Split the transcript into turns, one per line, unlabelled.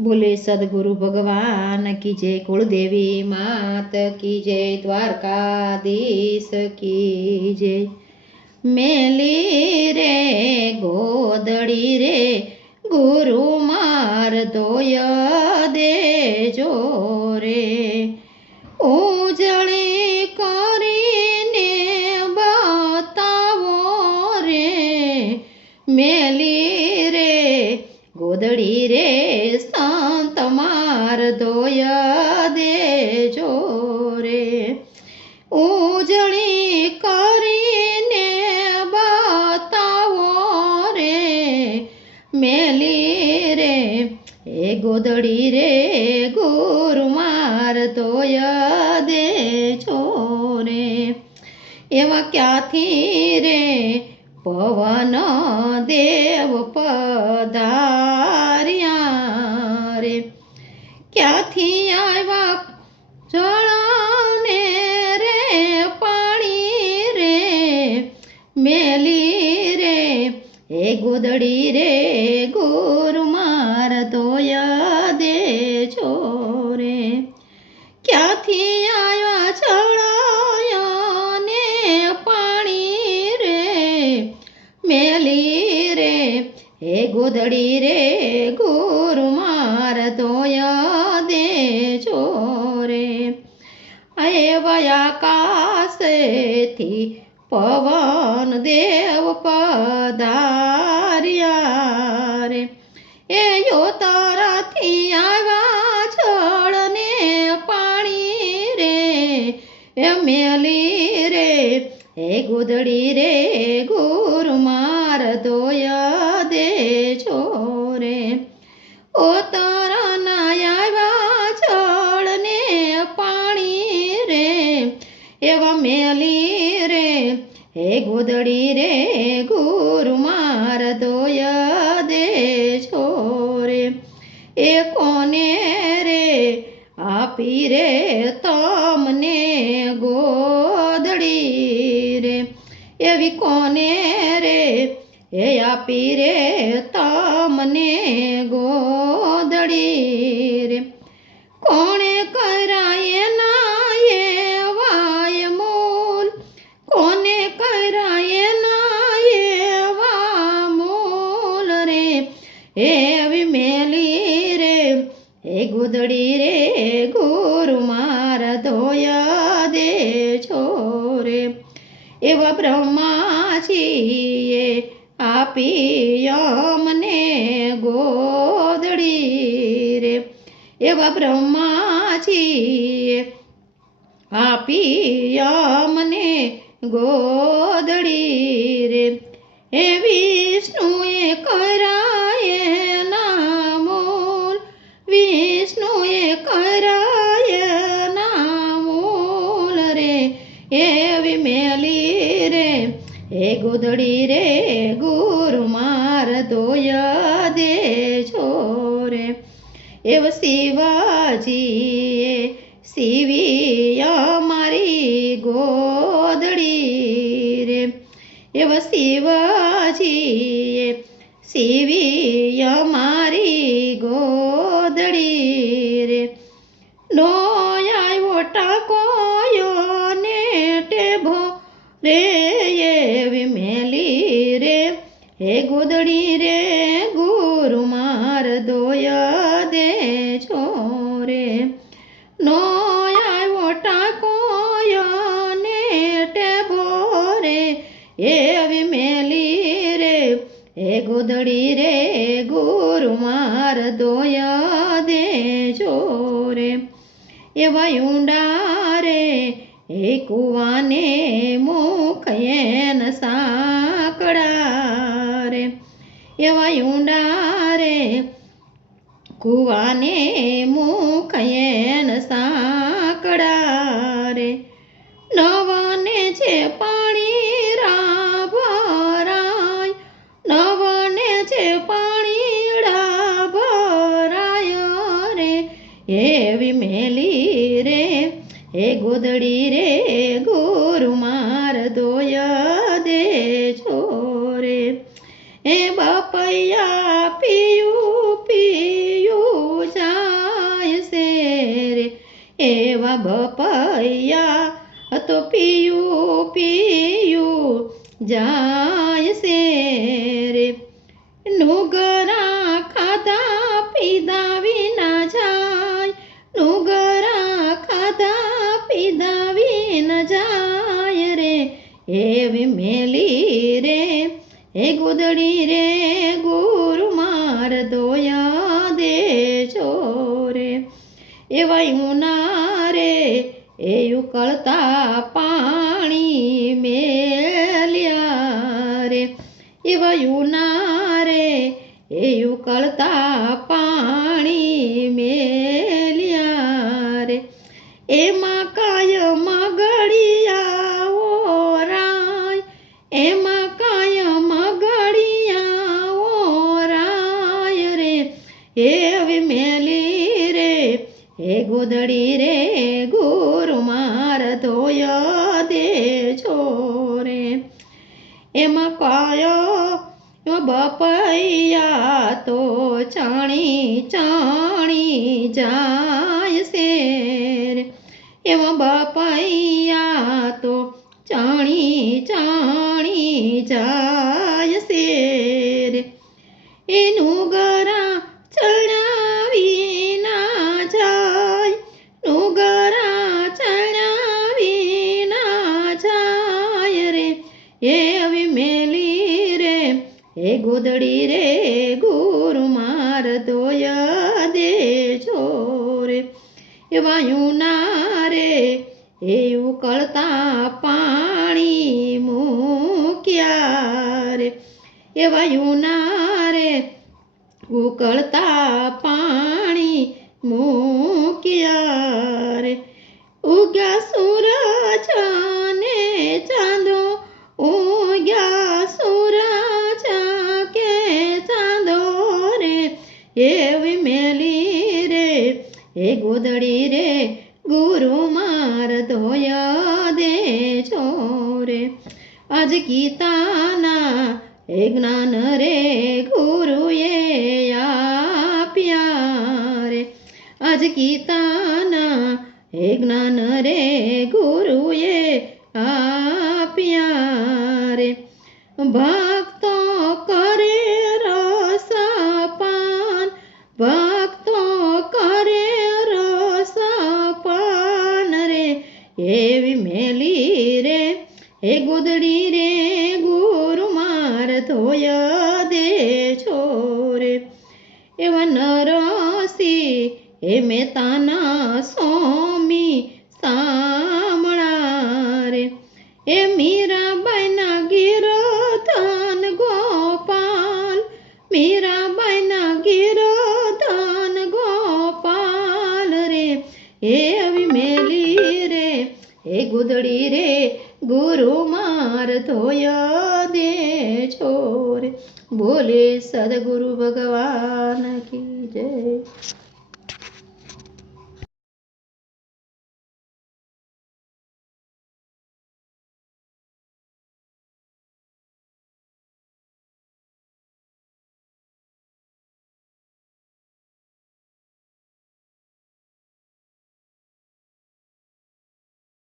બોલે, સદગુરુ ભગવાન કી જય કુળદેવી, માત કી જય દ્વારકાધીશ કી જય. મેલી રે, ગોદડી રે, ગુરુ માર ધોય દેજો રે. દે દેજો રે. ઉજળી કરીને બતાવો રે. મેલી રે, એ ગોદડી રે, ગુરુ માર દે દેજો રે. એવા ક્યાંથી રે? પવન દેવ પધાર્યા ક્યાંથી આવ્યા? જળને રે, પાણી રે, મેલી રે, એ ગોદડી રે, ગુરુ માર તોયા દે છો રે ક્યાંથી આવ્યા? ચડાયાને પાણી રે, મેલી રે, એ ગોદડી રે પવન દેવ પધાર્યા એ યો તારાથી આવ્યા છળને પાણી રે. એ મેલી રે, એ ગુદડી રે ગુરુ આપી રે તમને ગોદડી રે. એવી કોને રે? એ આપી રે તમને હે ગુદડી રે, ગુરુ માર ધોયા દે છોરે. એવા બ્રહ્માજીએ આપી અમને ગોદડી રે. એવા બ્રહ્માજીએ આપી અમને ગોદડી રે. હે વિષ્ણુએ હે ગોદડી રે ગુરુ માર ધોય દે છોરે. એવ શિવાજીએ શિવી મારી ગોધડી રે. એવ શિવાજીએ શિવી મારી ગોધડી રે. નો આવ્યો ટાકો ને ટેભો રે એવી મેલી રે હે ગોધડી રે, ગુરુ માર દોયા દેજો રે એવા ઊંડા રે, એ કુવાને મુખ એન સાંકડા રે. એવા ઊંડા રે, કુવાને મુખ રે એ બાપૈયા પીયું પીયું એવા બપૈયા તો પીયું પીયું જાય છે રે નુગરા ખાધા પીધા વિના જાય નુગરા ખાધા પીધા વિના જાય રે એવી મેલી રે હે ગોદડી રે રે એવા ઉના રે એ ઉકળતા પાણી મેલ્યા રે. એવા ઉના રે એ ઉકળતા પાણી મેલ્યા રે. એમાં એમાં કયો બપૈયા તો ચાણી ચાણી જાય છે એમાં બપૈયા એવી મેલી રે હે ગોદડી રે, ગુરુ માર દોયા દે રે એવા વાયુના રે, એ ઉકળતા પાણી મૂક્યા રે. એવા વાયુના રે, ઉકળતા પાણી મૂક્યા રે. ઉગ્યા સૂરજ હે ગોદડી રે, ગુરુ માર ધોયા દે રે આજ ગીતાના હે જ્ઞાન રે, ગુરુએ આપ્યા રે. આજ ગીતાના હે જ્ઞાન રે, ગુરુએ આપ્યા રે. ભક્તો હે મેતાના સ્વામી સામળા રે. એ મીરાબાઈના ગિરધન ગોપાલ, મીરાબાઈના ગિરધન ગોપાલ રે. એવી મેલી રે, હે ગુદડી રે, ગુરુ માર ધોય દે રે બોલે સદગુરુ ભગવાન